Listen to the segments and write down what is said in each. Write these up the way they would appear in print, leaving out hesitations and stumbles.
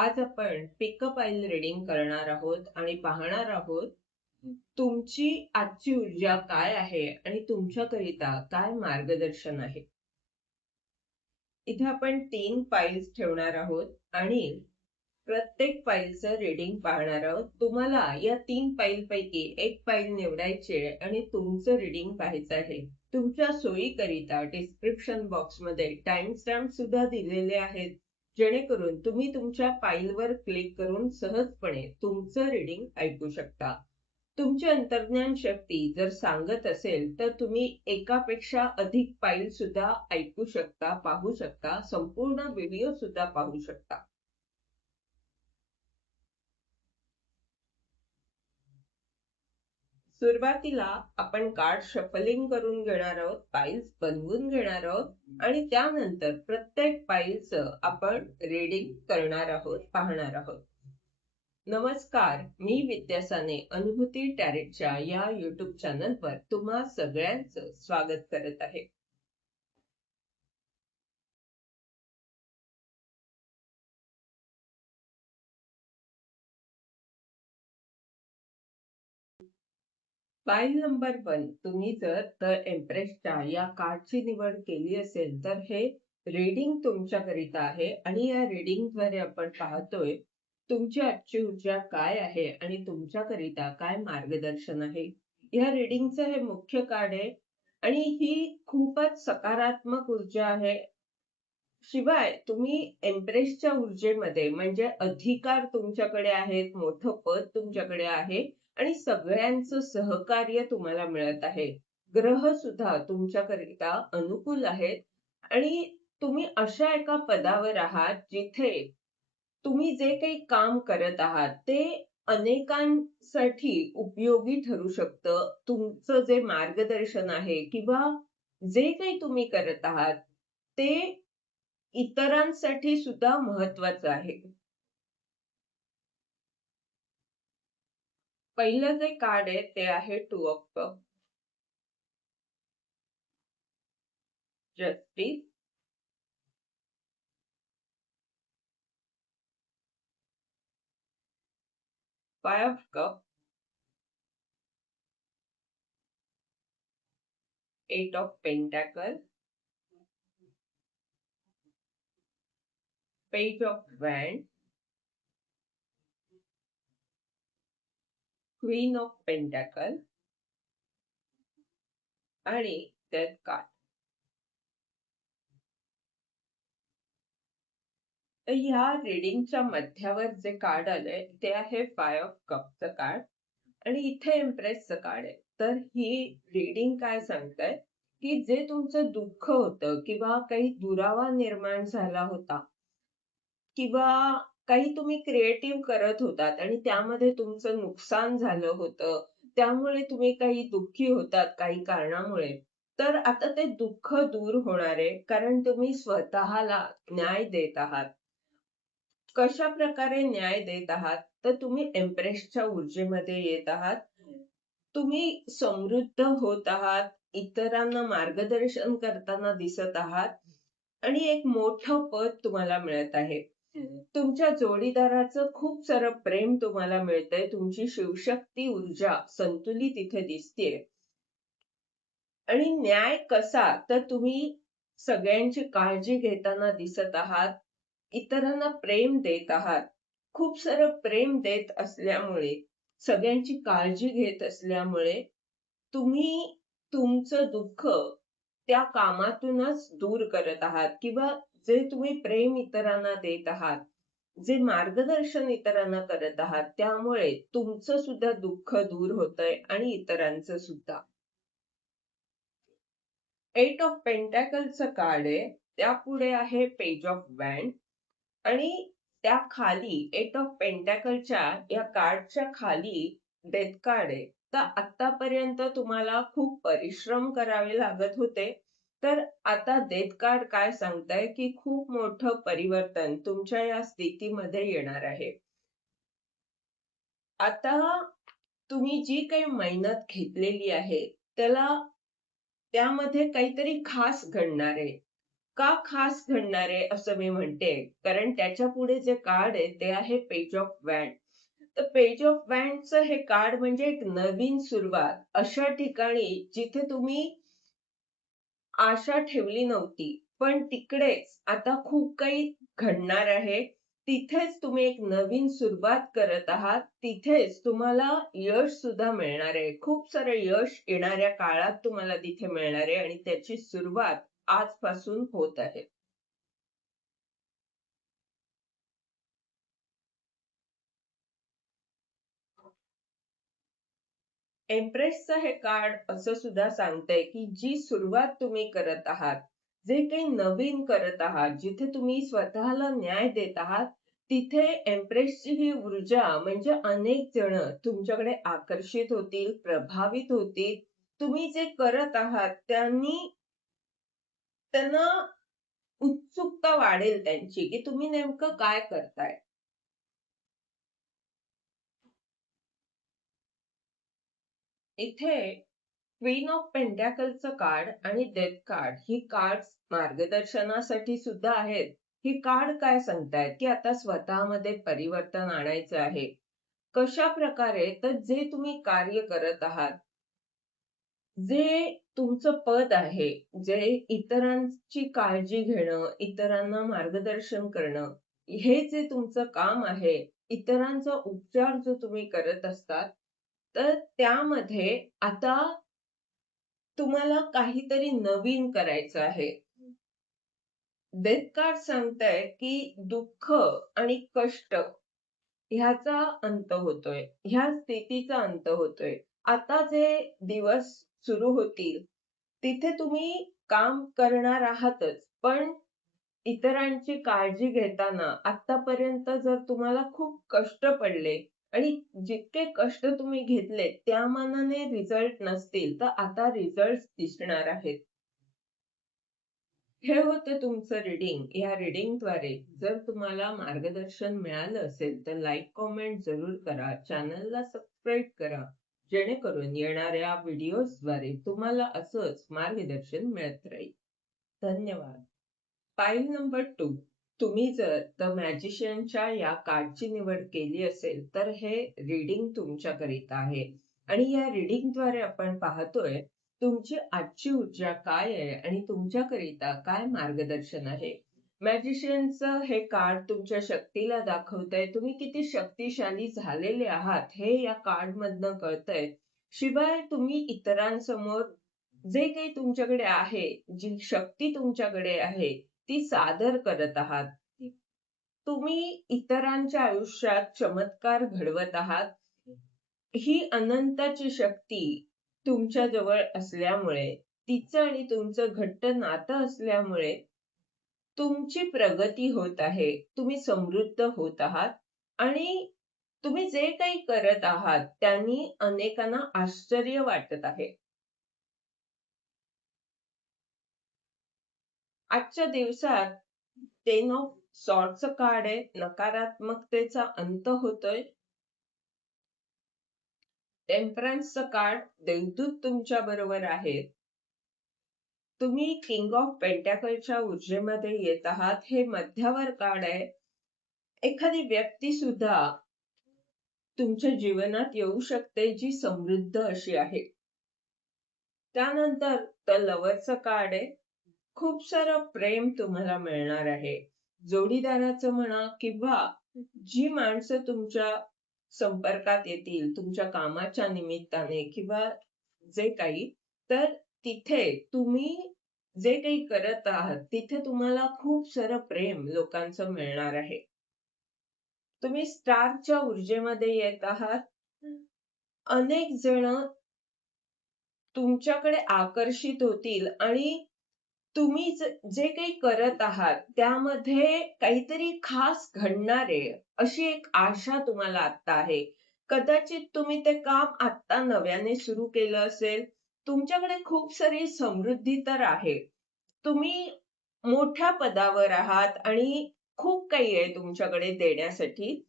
आज आपण pick a file reading करणार आहोत आणि पाहणार आहोत तुमची आजची ऊर्जा काय आहे आणि तुमच्याकरिता काय मार्गदर्शन आहे. इथे आपण 3 फाइल्स ठेवणार आहोत आणि प्रत्येक फाईलचं रीडिंग पाहणार आहोत. तुम्हाला या 3 फाईल पैकी एक फाईल निवडायची आहे आणि तुमचं रीडिंग पाहायचं आहे. तुमच्या सोयीकरिता डिस्क्रिप्शन बॉक्समध्ये टाइम स्टॅम्प सुद्धा दिलेले आहेत, जेणेकरून तुम्ही तुमच्या फाईलवर क्लिक करून सहजपणे तुमचं रीडिंग ऐकू शकता. तुमची अंतर्ज्ञान शक्ती जर सांगत असेल तर तुम्ही एकापेक्षा अधिक फाईल सुद्धा ऐकू शकता, पाहू शकता, संपूर्ण व्हिडिओ सुद्धा पाहू शकता. सुरुवातीला आपण कार्ड शफलिंग करून घेणार आहोत, फाईल्स बनवून घेणार आहोत आणि त्यानंतर प्रत्येक फाईलचं आपण रीडिंग करणार आहोत, पाहणार आहोत. नमस्कार, मी विद्या साने अनुभूती टॅरेटच्या या युट्यूब चॅनलवर तुम्हा सगळ्यांचं स्वागत करत आहे. फाईल नंबर 1 तुम्ही जर द एम्प्रेसच्या या कार्डची निवड केली असेल तर हे रीडिंग तुमच्याकरिता आहे आणि या रीडिंगद्वारे आपण पाहतोय तुमची आजची ऊर्जा काय आहे आणि तुमच्याकरिता काय मार्गदर्शन आहे. या रीडिंगचं हे मुख्य कार्ड आहे आणि ही खूपच सकारात्मक ऊर्जा आहे. शिवाय तुम्ही एम्प्रेसच्या ऊर्जेमध्ये म्हणजे अधिकार तुमच्याकडे आहेत, मोठं पद तुमच्याकडे आहे आणि सगळ्यांचं सहकार्य तुम्हाला मिळत आहे. ग्रह सुद्धा तुमच्याकरिता अनुकूल आहेत आणि तुम्ही अशा एका पदावर आहात जिथे तुम्ही जे काही काम करत आहात ते अनेकांसाठी उपयोगी ठरू शकतं. तुमचं जे मार्गदर्शन आहे किंवा जे काही तुम्ही करत आहात ते इतरांसाठी सुद्धा महत्वाचं आहे. पहिलं जे कार्ड आहे ते आहे 2 of cup, justice, 5 of cup, 8 of pentacle, page of wand, queen of pentacle आणि डेथ कार्ड. तर ह्या रीडिंगच्या मध्यावर जे कार्ड आलंय ते आहे 5 ऑफ कपचं कार्ड आणि इथे एम्प्रेसचं कार्ड आहे. तर ही रीडिंग काय सांगताय की जे तुमचं दुःख होतं किंवा काही दुरावा निर्माण झाला होता किंवा काही तुम्ही क्रिएटिव्ह करत होतात आणि त्यामध्ये तुमचं नुकसान झालं होतं, त्यामुळे तुम्ही काही दुःखी होतात काही कारणामुळे, तर आता ते दुःख दूर होणार आहे कारण तुम्ही स्वतःला न्याय देत आहात. कशा प्रकारे न्याय देत आहात तर तुम्ही एम्प्रेसच्या ऊर्जेमध्ये येत आहात. तुम्ही समृद्ध होत आहात, इतरांना मार्गदर्शन करताना दिसत आहात आणि एक मोठं पद तुम्हाला मिळत आहे. तुमच्या जोडीदाराचं खूप सारं प्रेम तुम्हाला मिळतंय. तुमची शिवशक्ती ऊर्जा संतुलित इथे दिसतेय. आणि न्याय कसा तर तुम्ही सगळ्यांची काळजी घेताना दिसत आहात, इतरांना प्रेम देत आहात. खूप सारं प्रेम देत असल्यामुळे, सगळ्यांची काळजी घेत असल्यामुळे तुम्ही तुमचं दुःख त्या कामातूनच दूर करत आहात किंवा जे तुम्ही प्रेम इतरांना देत आहात, जे मार्गदर्शन इतरांना करत आहात, त्यामुळे तुमचं सुद्धा दुःख दूर होतंय आणि इतरांचं सुद्धा. 8 ऑफ पेंटॅकलचं कार्ड आहे, त्यापुढे आहे पेज ऑफ वॅन्ड आणि त्या खाली 8 ऑफ पेंटॅकलच्या या कार्डच्या खाली डेथ कार्ड आहे. तर आतापर्यंत तुम्हाला खूप परिश्रम करावे लागत होते, तर आता डेथ कार्ड काय सांगताय की खूप मोठं परिवर्तन तुमच्या या स्थितीमध्ये येणार आहे. आता तुम्ही जी काही मेहनत घेतलेली आहे त्याला त्यामध्ये काहीतरी खास घडणार आहे. का खास घडणार आहे असं मी म्हणते, कारण त्याच्या पुढे जे कार्ड आहे ते आहे पेज ऑफ वॅन्ड. तर पेज ऑफ वॅन्डचं हे कार्ड म्हणजे एक नवीन सुरुवात अशा ठिकाणी जिथे तुम्ही आशा ठेवली नव्हती, पण तिकडेच आता खूप काही घडणार आहे. तिथेच तुम्ही एक नवीन सुरुवात करत आहात. तिथेच तुम्हाला यश सुद्धा मिळणार आहे. खूप सारं यश येणाऱ्या काळात तुम्हाला तिथे मिळणार आहे आणि त्याची सुरुवात आजपासून होत आहे. एम्प्रेसचं हे कार्ड असं सुद्धा सांगतंय, की जी सुरुवात तुम्ही करत आहात, जे काही नवीन करत आहात, जिथे तुम्ही स्वतःला न्याय देत आहात, तिथे एम्प्रेसची ही ऊर्जा म्हणजे अनेक जण तुमच्याकडे आकर्षित होतील, प्रभावित होतील. तुम्ही जे करत आहात त्यांना उत्सुकता वाढेल त्यांची, की तुम्ही नेमकं काय करताय? इथे क्वीन ऑफ पेंटॅकलचं कार्ड आणि डेथ कार्ड ही कार्ड मार्गदर्शनासाठी सुद्धा आहेत. ही कार्ड काय सांगतायत, की आता स्वतःमध्ये परिवर्तन आणायचं आहे. कशा प्रकारे? तर जे तुम्ही कार्य करत आहात, जे तुमचं पद आहे, जे इतरांची काळजी घेणं, इतरांना मार्गदर्शन करणं, हे जे तुमचं काम आहे, इतरांचा उपचार जो तुम्ही करत असतात, तर त्यामध्ये आता तुम्हाला काहीतरी नवीन करायचं आहे. डेथ कार्ड सांगतंय, की दुःख आणि कष्ट ह्याचा अंत होतोय. ह्या स्थितीचा अंत होतोय. आता जे दिवस सुरू होतील, तिथे तुम्ही काम करणार आहातच. पण इतरांची काळजी घेताना आतापर्यंत जर तुम्हाला खूप कष्ट पडले आणि जितके कष्ट तुम्ही घेतले त्या मानाने रिझल्ट नसतील, तर आता रिझल्ट दिसणार आहेत. हे होतं तुमचं रीडिंग. या रीडिंगद्वारे जर तुम्हाला मार्गदर्शन मिळालं असेल, तर लाईक, कमेंट जरूर करा. चॅनलला सबस्क्राईब करा. जेणेकरून येणाऱ्या व्हिडिओजद्वारे तुम्हाला असंच मार्गदर्शन मिळत राहील. धन्यवाद. पायरी नंबर 2. तुम्ही जर द मॅजिशियनच्या या कार्डची निवड केली असेल, तर हे रीडिंग तुमच्याकरिता आहे. आणि या रीडिंगद्वारे आपण पाहतोय तुमची आजची ऊर्जा काय आहे आणि तुमच्याकरिता काय मार्गदर्शन आहे. मॅजिशियनचं हे कार्ड तुमच्या शक्तीला दाखवतंय. तुम्ही किती शक्तिशाली झालेले आहात हे या कार्डमधनं कळतंय. शिवाय तुम्ही इतरांसमोर जे काही तुमच्याकडे आहे, जी शक्ती तुमच्याकडे आहे, ती सादर करत आहात. तुम्ही इतरांच्या आयुष्यात चमत्कार घडवत आहात. ही अनंताची शक्ती तुमच्या जवळ असल्यामुळे, तिचं आणि तुमचं घट्ट नातं असल्यामुळे तुमची प्रगती होत आहे. तुम्ही समृद्ध होत आहात आणि तुम्ही जे काही करत आहात, त्यांनी अनेकांना आश्चर्य वाटत आहे. आजच्या दिवसात 10 ऑफ सॉर्डचं कार्ड आहे. नकारात्मकतेचा अंत होतोय. टेम्परन्सचं कार्ड, देवदूत तुमच्या बरोबर आहेत. तुम्ही किंग ऑफ पेंटॅकलच्या ऊर्जेमध्ये येत आहात. हे मध्यावर कार्ड आहे. एखादी व्यक्ती सुद्धा तुमच्या जीवनात येऊ शकते, जी समृद्ध अशी आहे. त्यानंतर द लव्हरचं कार्ड आहे. खूप सारं प्रेम तुम्हाला मिळणार आहे. जोडीदाराचं म्हणा किंवा जी माणसं तुमच्या संपर्कात येतील, तुमच्या कामाच्या निमित्ताने किंवा जे काही, तर तिथे तुम्ही जे काही करत आहात, तिथे तुम्हाला खूप सारं प्रेम लोकांचं मिळणार आहे. तुम्ही स्टारच्या ऊर्जेमध्ये येत आहात. अनेक जण तुमच्याकडे आकर्षित होतील आणि तुम्ही जे काही करत आहात त्यामध्ये काहीतरी खास घडणार आहे अशी एक आशा तुम्हाला आता आहे. कदाचित तुम्ही ते काम आत्ता नव्याने सुरू केलं असेल. तुमच्याकडे खूप सारी समृद्धी तर आहे. तुम्ही मोठ्या पदावर आहात आणि खूप काही आहे तुमच्याकडे देण्यासाठी.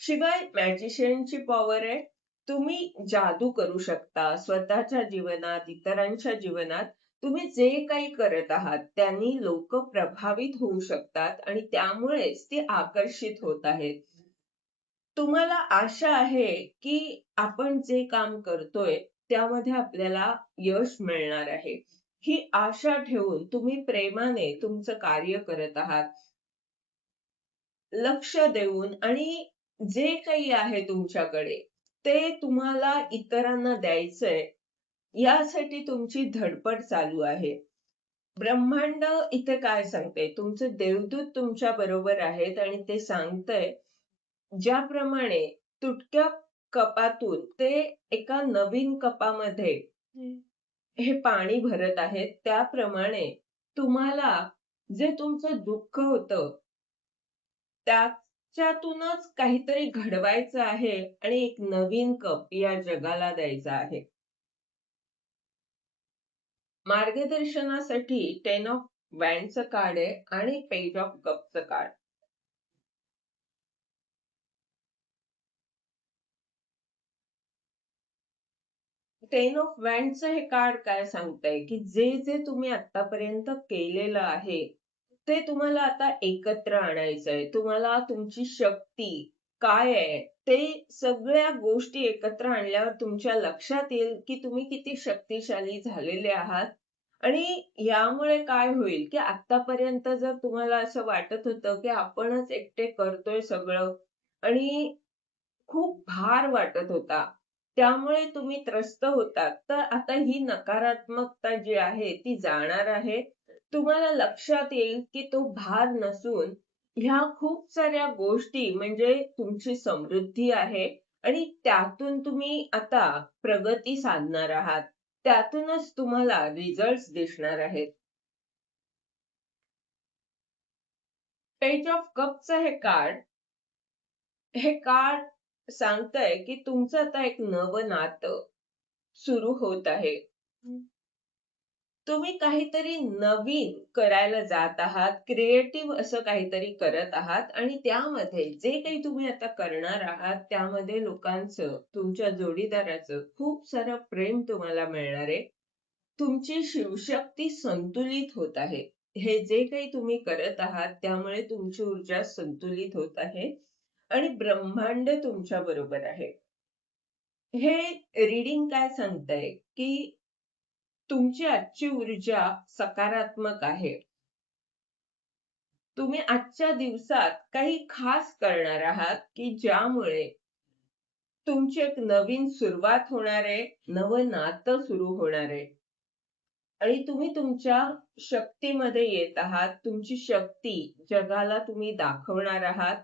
शिवाय मॅजिशियनची पॉवर आहे. तुम्ही जादू करू शकता स्वतःच्या जीवनात, इतरांच्या जीवनात. तुम्ही जे काही करत आहात त्यांनी लोक प्रभावित होऊ शकतात आणि त्यामुळेच ते आकर्षित होत आहेत. तुम्हाला आशा आहे की आपण जे काम करतोय त्यामध्ये आपल्याला यश मिळणार आहे. ही आशा ठेवून तुम्ही प्रेमाने तुमचं कार्य करत आहात. लक्ष देऊन आणि जे काही आहे तुमच्याकडे ते तुम्हाला इतरांना द्यायचंय यासाठी तुमची धडपड चालू आहे. ब्रह्मांड इथे काय सांगते, तुमचे देवदूत तुमच्या बरोबर आहेत आणि ते सांगतंय ज्याप्रमाणे तुटक्या कपातून ते एका नवीन कपामध्ये हे पाणी भरत आहेत, त्याप्रमाणे तुम्हाला जे तुमचं दुःख होतं त्याच्यातूनच काहीतरी घडवायचं आहे आणि एक नवीन कप या जगाला द्यायचा आहे. मार्गदर्शनासाठी 10 ऑफ वॅन्डचं कार्ड आहे आणि पेज ऑफ कपचं कार्ड. टेन ऑफ वॅन्डचं हे कार्ड काय सांगतंय की जे जे तुम्ही आतापर्यंत केलेलं आहे ते तुम्हाला आता एकत्र आणायचंय. तुम्हाला तुमची शक्ती काय आहे ते सगळ्या गोष्टी एकत्र आणल्यावर तुमच्या लक्षात येईल की तुम्ही किती शक्तिशाली झालेले आहात. आणि यामुळे काय होईल की आतापर्यंत जर तुम्हाला असं वाटत होतं की आपणच एकटे करतोय सगळं आणि खूप भार वाटत होता. त्यामुळे तुम्ही त्रस्त होतात. तर आता ही नकारात्मकता जी आहे ती जाणार आहे. तुम्हाला लक्षात येईल की तो भार नसून ह्या खूप साऱ्या गोष्टी म्हणजे तुमची समृद्धी आहे आणि त्यातून तुम्ही आता प्रगती साधणार आहात. त्यातूनच तुम्हाला रिझल्ट्स दिसणार आहेत. पेज ऑफ कपचं हे कार्ड सांगतंय की तुमचं आता एक नवं नातं सुरू होत आहे. तुम्ही काहीतरी नवीन करायला जात आहात, क्रिएटिव्ह असं काहीतरी करत आहात आणि त्यामध्ये जे काही तुम्ही आता करणार आहात त्यामध्ये लोकांचं, तुमच्या जोडीदाराचं खूप सारं प्रेम तुम्हाला मिळणार आहे. तुमची शिवशक्ती संतुलित होत आहे. हे जे काही तुम्ही करत आहात त्यामुळे तुमची ऊर्जा संतुलित होत आहे आणि ब्रह्मांड तुमच्या बरोबर आहे. हे रीडिंग काय सांगतंय की तुमची आजची ऊर्जा सकारात्मक आहे. तुम्ही आजच्या दिवसात काही खास करणार आहात की ज्यामुळे तुमची एक नवीन सुरुवात होणार आहे, नवं नातं सुरू होणार आहे. आणि तुम्ही तुमच्या शक्तीमध्ये येत आहात. तुमची शक्ती जगाला तुम्ही दाखवणार आहात.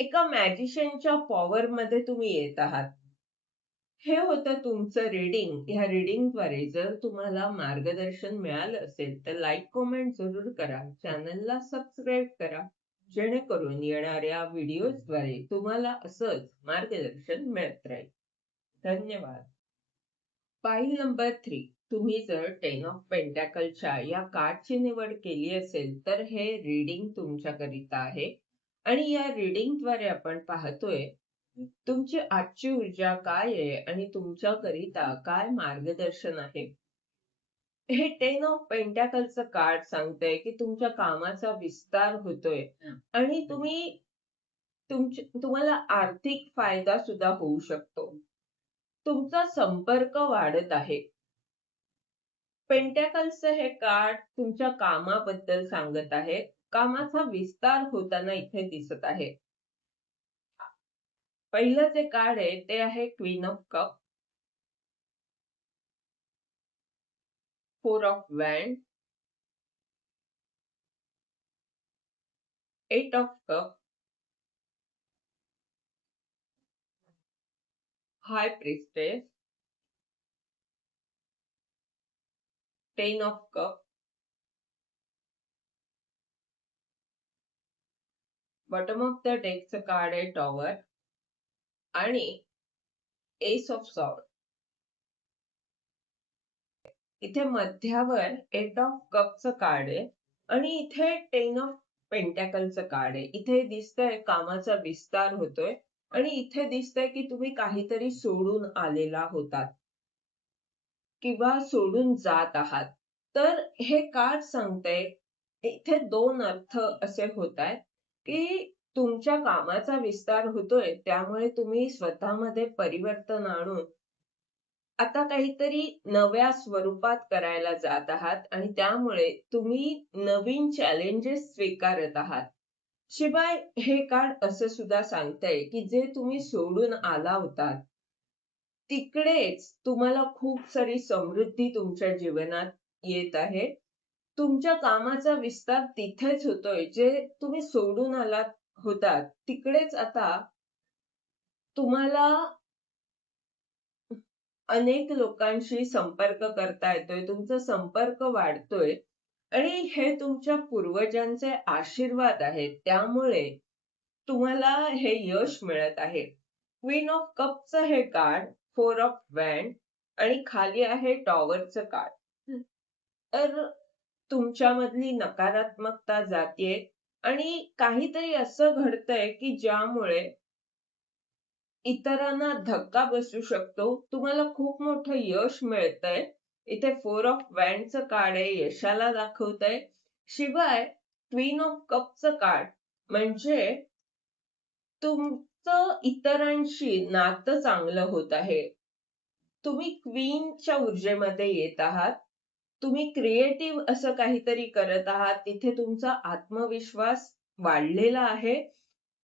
एका मॅजिशियनच्या पॉवरमध्ये तुम्ही येत आहात. हे होतं तुमचं रीडिंग. ह्या रीडिंगद्वारे जर तुम्हाला मार्गदर्शन मिळालं असेल तर लाईक, कमेंट जरूर करा. चॅनलला सबस्क्राईब करा. जेणेकरून येणाऱ्या व्हिडिओजद्वारे तुम्हाला असंच मार्गदर्शन मिळत राहील. धन्यवाद. पाईल नंबर 3. तुम्ही जर 10 ऑफ पेंटॅकलच्या या कार्डची निवड केली असेल तर हे रीडिंग तुमच्याकरिता आहे. आणि या रीडिंगद्वारे आपण पाहतोय तुमची आजची ऊर्जा काय आहे आणि तुमच्याकरिता काय मार्गदर्शन आहे. हे 10 ऑफ पेंटॅकलचं कार्ड सांगतंय की तुमच्या कामाचा विस्तार होतोय आणि तुम्हाला आर्थिक फायदा सुद्धा होऊ शकतो. तुमचा संपर्क वाढत आहे. पेंटॅकल्सचं हे कार्ड तुमच्या कामाबद्दल सांगत आहे. कामाचा विस्तार होताना इथे दिसत आहे. पहिलं जे कार्ड आहे ते आहे queen of cup, 4 of wand, 8 of cup, high priestess, 10 of cup, bottom of the डेकचं कार्ड आहे टॉवर आणि एस ऑफ सॉर्ड. इथे मध्यावर 8 ऑफ कपचं कार्ड आहे आणि इथे 10 ऑफ पेंटॅकलचं कार्ड आहे. इथे दिसतंय कामाचा विस्तार होतोय आणि इथे दिसतंय की तुम्ही काहीतरी सोडून आलेला होतात. किंवा सोडून जात आहात. तर हे कार्ड सांगतंय, इथे 2 अर्थ असे होत आहेत, की तुमच्या कामाचा विस्तार होतोय, त्यामुळे तुम्ही स्वतःमध्ये परिवर्तन आणून आता काहीतरी नव्या स्वरूपात करायला जात आहात आणि त्यामुळे तुम्ही नवीन चॅलेंजेस स्वीकारत आहात. शिवाय हे कार्ड असं सुद्धा सांगतंय, की जे तुम्ही सोडून आला होतात, तिकडेच तुम्हाला खूप सारी समृद्धी तुमच्या जीवनात येत आहे. तुमच्या कामाचा विस्तार तिथेच होतोय, जे तुम्ही सोडून आलात होतात, तिकडेच आता तुम्हाला अनेक लोकांशी संपर्क करता येतोय, तुमचा संपर्क वाढतोय आणि हे तुमच्या पूर्वजांचे आशीर्वाद आहेत. त्यामुळे तुम्हाला हे यश मिळत आहे. क्वीन ऑफ कपचं हे कार्ड, 4 ऑफ वॅन्ड आणि खाली आहे टॉवरचं कार्ड. तर तुमच्यामधली नकारात्मकता जातीये आणि काहीतरी असं घडतंय, की ज्यामुळे इतरांना धक्का बसू शकतो. तुम्हाला खूप मोठं यश मिळतंय. इथे 4 ऑफ वॅन्डचं कार्ड आहे, यशाला दाखवतंय. शिवाय क्वीन ऑफ कपचं कार्ड म्हणजे तुमचं इतरांशी नातं चांगलं होत आहे. तुम्ही क्वीनच्या ऊर्जेमध्ये येत आहात. तुम्ही क्रिएटिव्ह असं काहीतरी करत आहात. तिथे तुमचा आत्मविश्वास वाढलेला आहे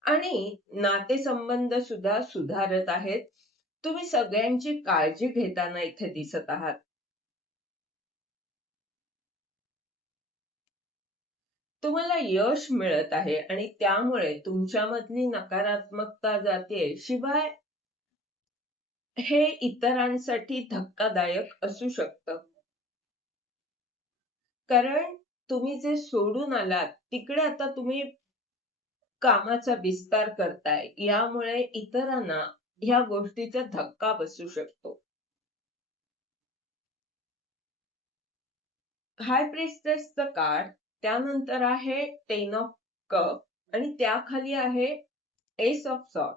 आणि नातेसंबंध सुद्धा सुधारत आहेत. तुम्ही सगळ्यांची काळजी घेताना इथे दिसत आहात. तुम्हाला यश मिळत आहे आणि त्यामुळे तुमच्यामधली नकारात्मकता जातेय. शिवाय हे इतरांसाठी धक्कादायक असू शकतं. कारण तुम्ही जे सोडून आलात, तिकडे आता तुम्ही कामाचा विस्तार करताय. यामुळे इतरांना ह्या गोष्टीचा धक्का बसू शकतो. हाय प्रिस्टेसचं कार्ड, त्यानंतर आहे 10 ऑफ कप आणि त्याखाली आहे एस ऑफ सॉर्ड.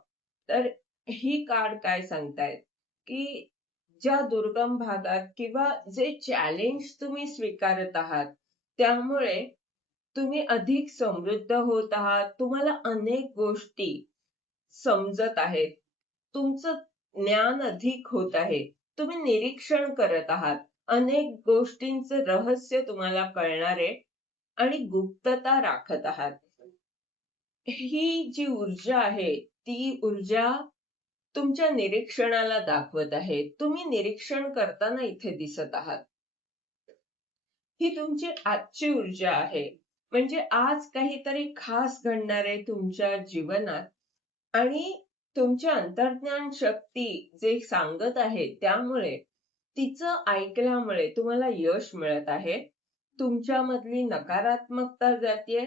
तर ही कार्ड काय सांगतायत, की ज्या दुर्गम भागात किंवा जे चॅलेंज तुम्ही स्वीकारत आहात, त्यामुळे तुम्ही अधिक समृद्ध होत आहात. तुम्हाला अनेक गोष्टी समजत आहेत. तुमचं ज्ञान अधिक होत आहे. तुम्ही निरीक्षण करत आहात. अनेक गोष्टींचं रहस्य तुम्हाला कळणार आहे आणि गुप्तता राखत आहात. ही जी ऊर्जा आहे, ती ऊर्जा तुमच्या निरीक्षणाला दाखवत आहे. तुम्ही निरीक्षण करताना इथे दिसत आहात. ही तुमची आजची ऊर्जा आहे. म्हणजे आज काहीतरी खास घडणार आहे तुमच्या जीवनात आणि तुमच्या अंतर्ज्ञान शक्ती जे सांगत आहे त्यामुळे तिचं ऐकल्यामुळे तुम्हाला यश मिळत आहे. तुमच्यामधली नकारात्मकता जातीये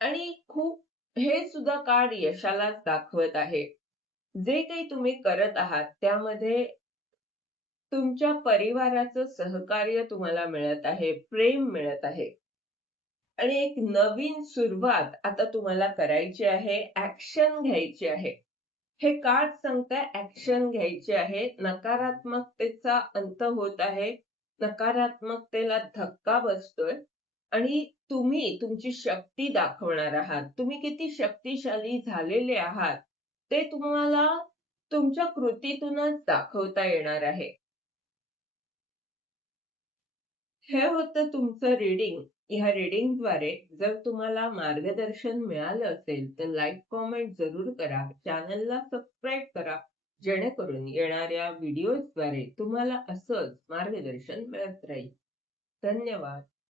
आणि खूप हे सुद्धा कार्ड यशालाच दाखवत आहे. जे काही तुम्ही करत आहात त्यामध्ये तुमच्या परिवाराचं सहकार्य तुम्हाला मिळत आहे, प्रेम मिळत आहे. आणि एक नवीन सुरुवात आता तुम्हाला करायची आहे, ॲक्शन घ्यायची आहे. हे कार्ड सांगतंय ॲक्शन घ्यायची आहे. नकारात्मकतेचा अंत होत आहे. नकारात्मकतेला धक्का बसतोय आणि तुम्ही तुमची शक्ती दाखवणार आहात. तुम्ही किती शक्तिशाली झालेले आहात, ते तुम्हाला तुमच्या कृतीतूनच दाखवता येणार आहे. हे होतं तुमचं रीडिंग. ह्या रीडिंगद्वारे जर तुम्हाला मार्गदर्शन मिळालं असेल, तर लाईक, कॉमेंट जरूर करा. चॅनलला सबस्क्राईब करा. जेणेकरून येणाऱ्या व्हिडिओजद्वारे तुम्हाला असंच मार्गदर्शन मिळत राहील. धन्यवाद.